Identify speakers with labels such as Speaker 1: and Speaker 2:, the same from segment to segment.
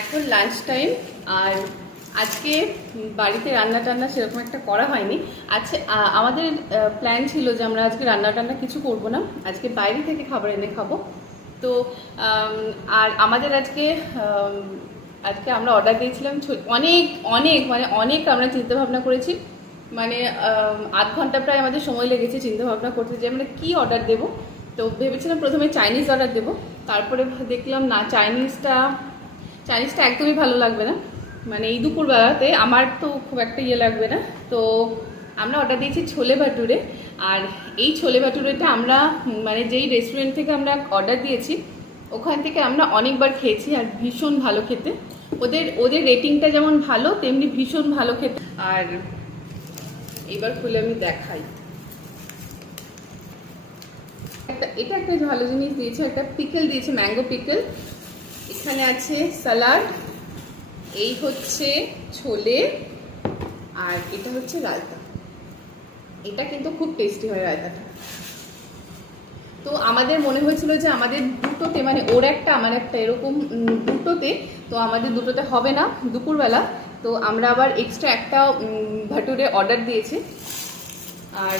Speaker 1: এখন lunch time আর আজকে বাড়িতে রান্না টান্না সেরকম একটা করা হয়নি। আচ্ছা আমাদের প্ল্যান ছিল যে আমরা আজকে রান্না টান্না কিছু করব না, আজকে বাইরে থেকে খাবার এনে খাব। তো আর আমাদের আজকে আজকে আমরা অর্ডার দিয়েছিলাম অনেক অনেক মানে অনেক আমরা চিন্তা ভাবনা করেছি। মানে আধ ঘণ্টা প্রায় আমাদের সময় লেগেছে চিন্তা ভাবনা করতে যে আমরা কি অর্ডার দেব। তো ভেবেছিলাম প্রথমে চাইনিজ অর্ডার দেব, তারপরে দেখলাম না চাইনিজটা চাইনিজটা একদমই ভালো লাগবে না। মানে এই দুপুরবেলাতে আমার তো খুব একটা ইয়ে লাগবে না। তো আমরা অর্ডার দিয়েছি ছোলে ভাটুরে। আর এই ছোলে ভাটুরেটা আমরা মানে যেই রেস্টুরেন্ট থেকে আমরা অর্ডার দিয়েছি, ওখান থেকে আমরা অনেকবার খেয়েছি আর ভীষণ ভালো খেতে। ওদের ওদের রেটিংটা যেমন ভালো, তেমনি ভীষণ ভালো খেতে। আর এবার খুলে আমি দেখাই। একটা, এটা একটা ভালো জিনিস দিয়েছে, একটা পিকেল দিয়েছে ম্যাঙ্গো পিকেল এখানে আছে সালাড, এই হচ্ছে ছোলে আর এটা হচ্ছে রায়তা। এটা কিন্তু খুব টেস্টি হয় রায়তাটা। তো আমাদের মনে হয়েছিল যে আমাদের দুটোতে মানে ওর একটা, আমার একটা, এরকম দুটোতে, তো আমাদের দুটোতে হবে না দুপুরবেলা। তো আমরা আবার এক্সট্রা একটা ভাটুরে অর্ডার দিয়েছি। আর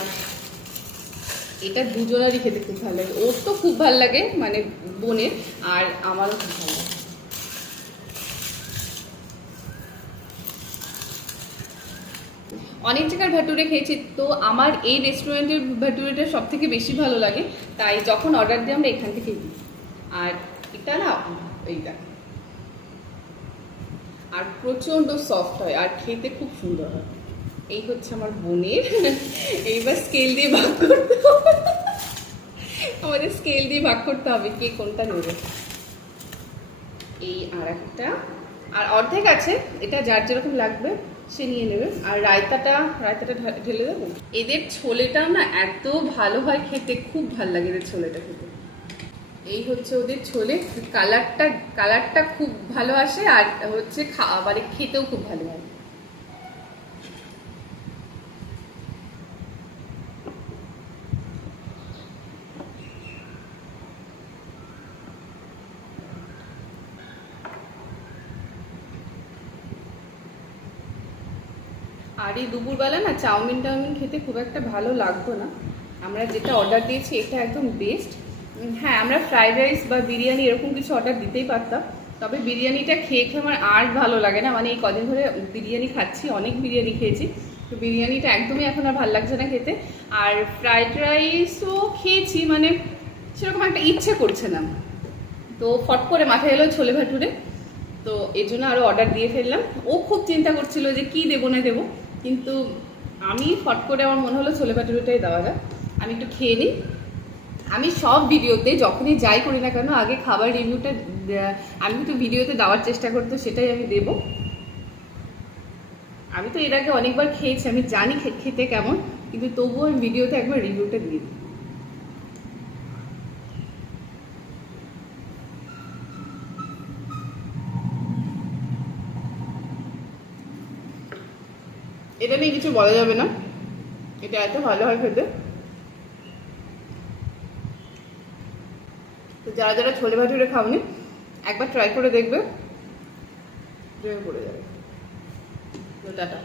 Speaker 1: এটা দুজনেরই খেতে খুব ভালো লাগে। ওর তো খুব ভালো লাগে মানে বোনের, আর আমারও খুব ভালো লাগে। অনেক জায়গার ভাটুরে খেয়েছি। তো আমার এই রেস্টুরেন্টের ভাটুরেটা সব থেকে বেশি ভালো লাগে। তাই যখন অর্ডার দিই, আমরা এখান থেকেই দিই। আর এটা না, এইটা। আর প্রচণ্ড সফট হয়, আর খেতে খুব সুন্দর হয়। এই হচ্ছে আমার বোনের। এইবার স্কেল দিয়ে ভাগ করতে আমাদের স্কেল দিয়ে ভাগ করতে হবে কে কোনটা নেবে। এই আর একটা। আর অর্ধেক আছে, এটা যার যেরকম লাগবে সে নিয়ে নেবে। আর রায়তাটা রায়তাটা ঢেলে দেবো। এদের ছোলেটাও না এত ভালো হয় খেতে, খুব ভালো লাগে এদের ছোলেটা খেতে। এই হচ্ছে ওদের ছোলে। কালারটা কালারটা খুব ভালো আসে আর হচ্ছে খাওয়া মানে খেতেও খুব ভালো হয়। আর এই দুপুরবেলা না চাউমিন টাউমিন খেতে খুব একটা ভালো লাগতো না। আমরা যেটা অর্ডার দিয়েছি, এটা একদম বেস্ট হ্যাঁ আমরা ফ্রাইড রাইস বা বিরিয়ানি এরকম কিছু অর্ডার দিতেই পারতাম। তবে বিরিয়ানিটা খেয়ে খেয়ে আমার আর ভালো লাগে না। মানে এই কদিন ধরে বিরিয়ানি খাচ্ছি, অনেক বিরিয়ানি খেয়েছি। তো বিরিয়ানিটা একদমই এখন আর ভালো লাগছে না খেতে। আর ফ্রাইড রাইসও খেয়েছি মানে সেরকম একটা ইচ্ছে করছে না। তো ফট করে মাথায় এলো ছোলে ভাটুরে। তো এর জন্য আরও অর্ডার দিয়ে ফেললাম। ও খুব চিন্তা করছিল যে কি দেবো না দেবো। কিন্তু আমি ফট করে আমার মনে হলো ছোলে ভাটুরেটাই দেওয়া যাক। আমি একটু খেয়ে নিই। আমি সব ভিডিওতে যখনই যাই করি না কেন, আগে খাবার রিভিউটা আমি তো ভিডিওতে দেওয়ার চেষ্টা করতো সেটাই আমি দেব। আমি তো এর আগে অনেকবার খেয়েছি, আমি জানি খেতে কেমন, কিন্তু তবুও আমি ভিডিওতে একবার রিভিউটা দিয়ে দিই। এটা নিয়ে কিছু বলা যাবে না। এটা এত ভালো হয় খেতে। তো যারা যারা ছোলে ভাটুরে খাওনি, একবার ট্রাই করে দেখবে। প্রেমে পড়ে যাবে। তো টাটা।